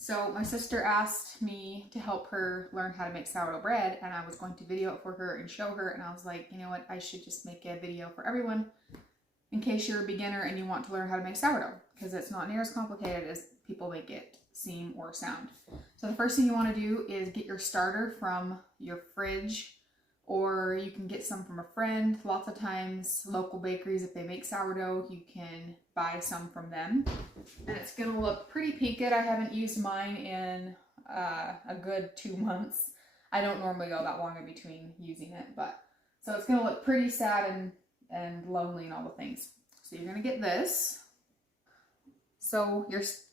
So my sister asked me to help her learn how to make sourdough bread, and I was going to video it for her and show her, and I was like, you know what, I should just make a video for everyone in case you're a beginner and you want to learn how to make sourdough, because it's not near as complicated as people make it seem or sound. So the first thing you want to do is get your starter from your fridge, or you can get some from a friend. Lots of times local bakeries, if they make sourdough, you can buy some from them. And it's going to look pretty peaked. I haven't used mine in a good 2 months. I don't normally go that long in between using it, but so it's going to look pretty sad and lonely and all the things. So you're going to get this. So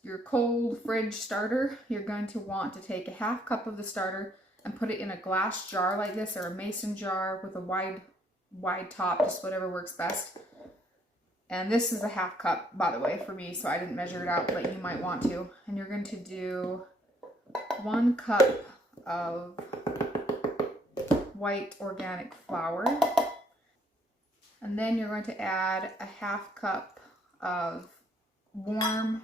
your cold fridge starter, you're going to want to take a 1/2 cup of the starter and put it in a glass jar like this, or a mason jar with a wide top, just whatever works best. And this is a 1/2 cup, by the way, for me, so I didn't measure it out, but you might want to. And you're going to do 1 cup of white organic flour. And then you're going to add a 1/2 cup of warm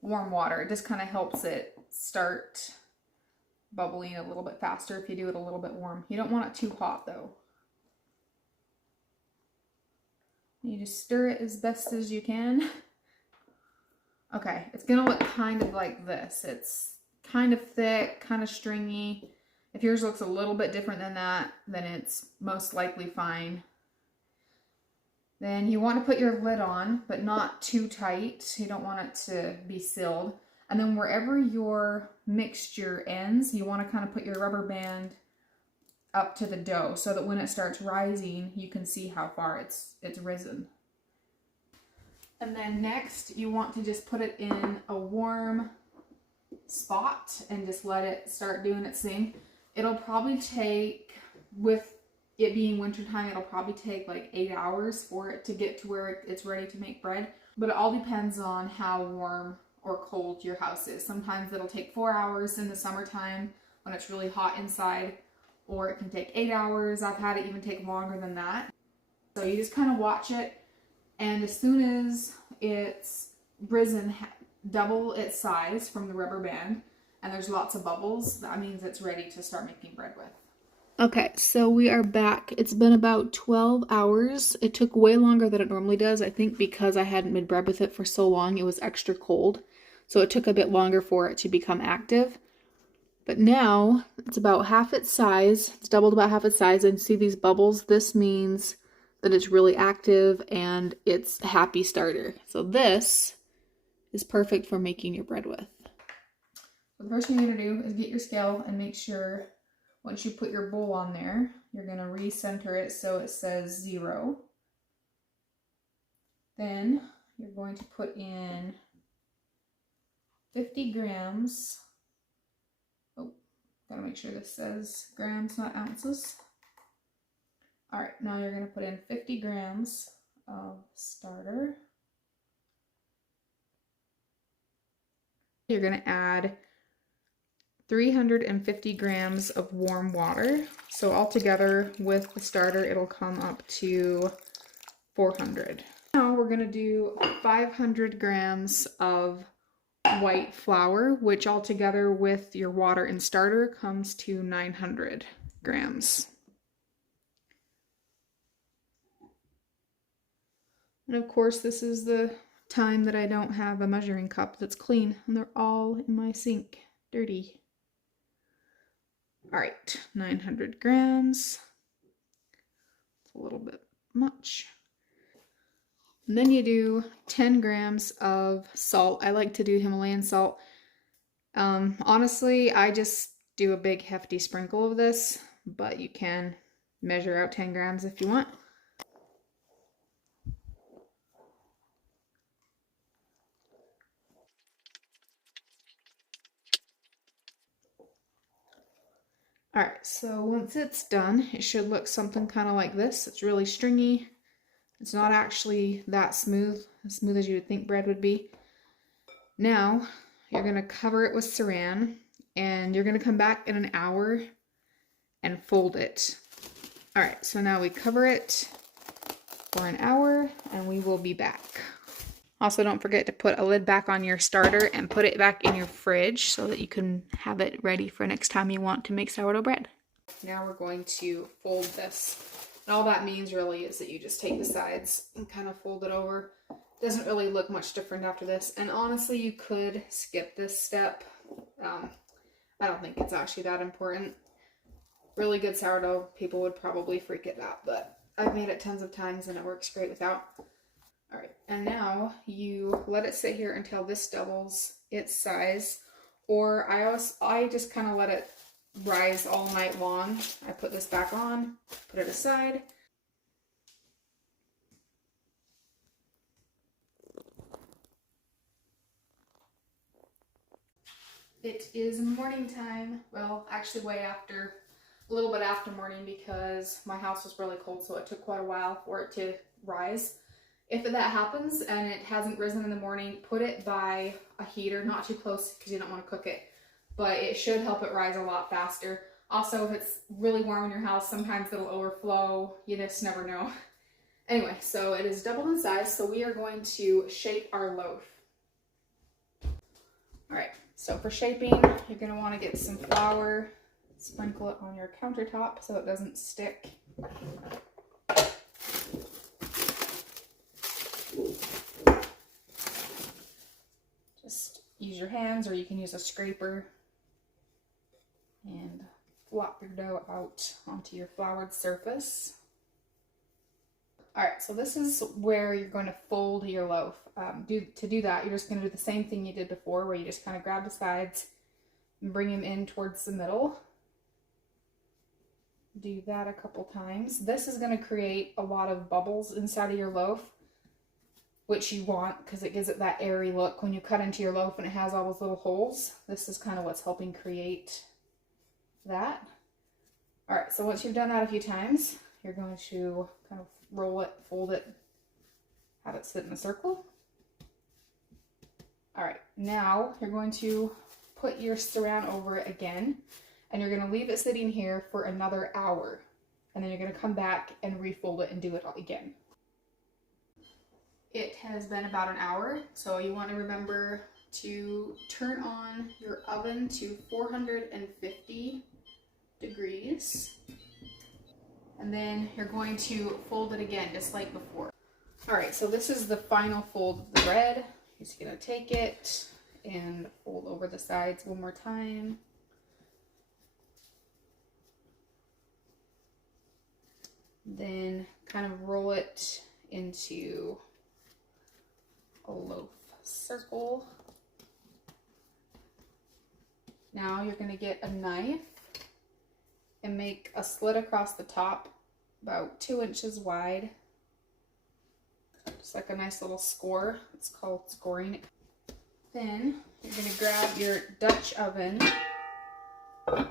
water. It just kind of helps it start bubbling a little bit faster if you do it a little bit warm. You don't want it too hot though. You just stir it as best as you can. Okay, it's gonna look kind of like this. It's kind of thick, kind of stringy. If yours looks a little bit different than that, then it's most likely fine. Then you want to put your lid on, but not too tight. You don't want it to be sealed. And then wherever your mixture ends, you want to kind of put your rubber band up to the dough so that when it starts rising, you can see how far it's risen. And then next, you want to just put it in a warm spot and just let it start doing its thing. It'll probably take, with it being wintertime, it'll probably take like 8 hours for it to get to where it's ready to make bread. But it all depends on how warm or cold your house is. Sometimes it'll take 4 hours in the summertime when it's really hot inside, or it can take 8 hours. I've had it even take longer than that. So you just kind of watch it, and as soon as it's risen double its size from the rubber band and there's lots of bubbles, that means it's ready to start making bread with. Okay, so we are back. It's been about 12 hours. It took way longer than it normally does. I think because I hadn't made bread with it for so long, it was extra cold. So it took a bit longer for it to become active. But now it's about half its size. It's doubled about half its size, and see these bubbles? This means that it's really active and it's a happy starter. So this is perfect for making your bread with. So the first thing you're going to do is get your scale and make sure once you put your bowl on there, you're going to recenter it so it says 0. Then you're going to put in 50 grams. Oh, gotta make sure this says grams, not ounces. All right, now you're going to put in 50 grams of starter. You're going to add 350 grams of warm water. So altogether with the starter, it'll come up to 400. Now we're going to do 500 grams of white flour, which altogether with your water and starter comes to 900 grams. And of course, this is the time that I don't have a measuring cup that's clean, and they're all in my sink, dirty. All right, 900 grams. It's a little bit much. And then you do 10 grams of salt. I like to do Himalayan salt. Honestly, I just do a big hefty sprinkle of this, but you can measure out 10 grams if you want. All right, so once it's done, it should look something kind of like this. It's really stringy. It's not actually that smooth, as smooth as you would think bread would be. Now, you're gonna cover it with saran, and you're gonna come back in an hour and fold it. All right, so now we cover it for an hour, and we will be back. Also, don't forget to put a lid back on your starter and put it back in your fridge so that you can have it ready for next time you want to make sourdough bread. Now we're going to fold this. And all that means really is that you just take the sides and kind of fold it over. Doesn't really look much different after this. And honestly, you could skip this step. I don't think it's actually that important. Really good sourdough, people would probably freak it out, but I've made it tons of times and it works great without. All right, and now you let it sit here until this doubles its size, or I just kind of let it rise all night long. I put this back on, put it aside. It is morning time. Well, actually way after, a little bit after morning, because my house was really cold, so it took quite a while for it to rise. If that happens and it hasn't risen in the morning, put it by a heater, not too close because you don't want to cook it, but it should help it rise a lot faster. Also, if it's really warm in your house, sometimes it'll overflow. You just never know. Anyway, so it is doubled in size, so we are going to shape our loaf. All right, so for shaping, you're going to want to get some flour, sprinkle it on your countertop so it doesn't stick. Just use your hands, or you can use a scraper, and flop your dough out onto your floured surface. All right, so this is where you're going to fold your loaf. To do that, you're just going to do the same thing you did before, where you just kind of grab the sides and bring them in towards the middle. Do that a couple times. This is going to create a lot of bubbles inside of your loaf, which you want because it gives it that airy look. When you cut into your loaf and it has all those little holes, this is kind of what's helping create that. All right, so once you've done that a few times, you're going to kind of roll it, fold it, have it sit in a circle. All right, now you're going to put your saran over it again, and you're going to leave it sitting here for another hour, and then you're going to come back and refold it and do it all again. It has been about an hour, so you want to remember to turn on your oven to 450 degrees, and then you're going to fold it again just like before. All right, so this is the final fold of the bread. You're just going to take it and fold over the sides one more time. Then kind of roll it into a loaf circle. Now you're going to get a knife and make a slit across the top about 2 inches wide. Just like a nice little score. It's called scoring. Then you're going to grab your Dutch oven, put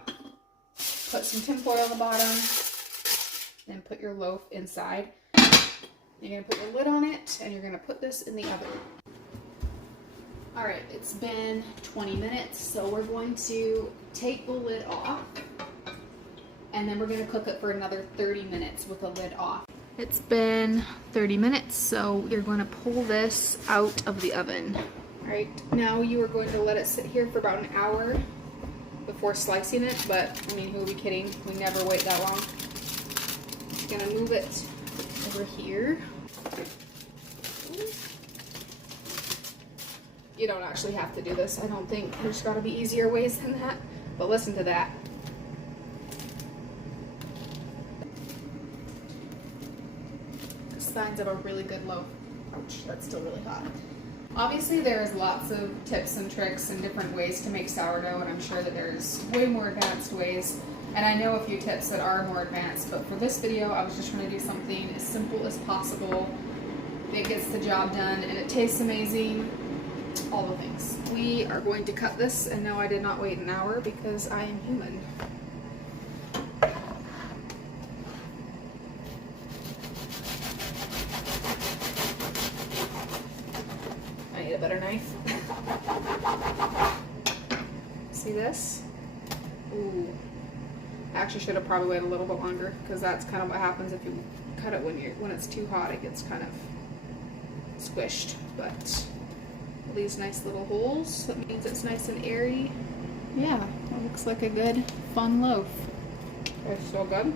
some tin foil on the bottom, then put your loaf inside. You're going to put your lid on it, and you're going to put this in the oven. All right, it's been 20 minutes, so we're going to take the lid off, and then we're going to cook it for another 30 minutes with the lid off. It's been 30 minutes, so you're going to pull this out of the oven. All right, now you are going to let it sit here for about an hour before slicing it, but I mean, who would be kidding? We never wait that long. Just gonna move it over here. You don't actually have to do this, I don't think. There's gotta be easier ways than that, but listen to that. Signs of a really good loaf. Ouch, that's still really hot. Obviously there's lots of tips and tricks and different ways to make sourdough, and I'm sure that there's way more advanced ways, and I know a few tips that are more advanced, but for this video I was just trying to do something as simple as possible. It gets the job done and it tastes amazing, all the things. We are going to cut this, and no, I did not wait an hour because I am human. A better knife. See this? Ooh. I actually should have probably waited a little bit longer, because that's kind of what happens if you cut it when it's too hot. It gets kind of squished, but these nice little holes. That means it's nice and airy. Yeah, it looks like a good, fun loaf. It's so good.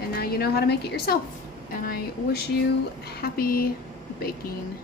And now you know how to make it yourself. And I wish you happy baking.